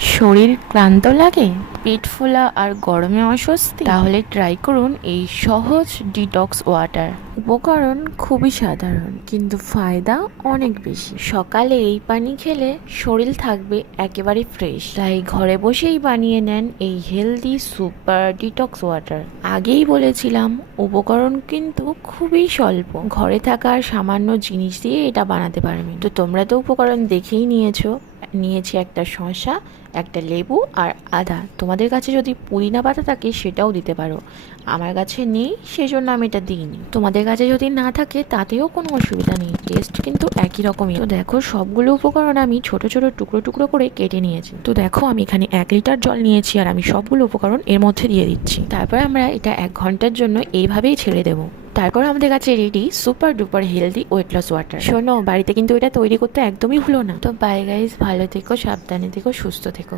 শরীর ক্লান্ত লাগে, পেট ফোলা আর গরমে অস্বস্তি, তাহলে ট্রাই করুন এই সহজ ডিটক্স ওয়াটার। উপকরণ খুবই সাধারণ কিন্তু ফায়দা অনেক বেশি। সকালে এই পানি খেলে শরীর থাকবে একেবারে ফ্রেশ, তাই ঘরে বসেই বানিয়ে নেন এই হেলদি সুপার ডিটক্স ওয়াটার। আগেই বলেছিলাম উপকরণ কিন্তু খুবই স্বল্প, ঘরে থাকা সামান্য জিনিস দিয়ে এটা বানাতে পারবেন। তো তোমরা তো উপকরণ দেখেই নিয়েছি একটা শসা, একটা লেবু আর আদা। তোমাদের কাছে যদি পুদিনা পাতা থাকে সেটাও দিতে পারো, আমার কাছে নেই সেজন্য আমি এটা দিইনি। তোমাদের কাছে যদি না থাকে তাতেও কোনো অসুবিধা নেই, টেস্ট কিন্তু একই রকমই। তো দেখো সবগুলো উপকরণ আমি ছোট ছোট টুকরো টুকরো করে কেটে নিয়েছি। তো দেখো আমি এখানে 1 লিটার জল নিয়েছি আর আমি সবগুলো উপকরণ এর মধ্যে দিয়ে দিচ্ছি। তারপর আমরা এটা 1 ঘন্টার জন্য এইভাবেই ছেড়ে দেবো। তারপর আমাদের কাছে ready super duper healthy weight loss water. শোনো, বাড়িতে কিন্তু এটা তৈরি করতে একদমই ভুলো না। তো বাই গাইস, ভালো থেকো, সাবধানে থেকো, সুস্থ থেকো।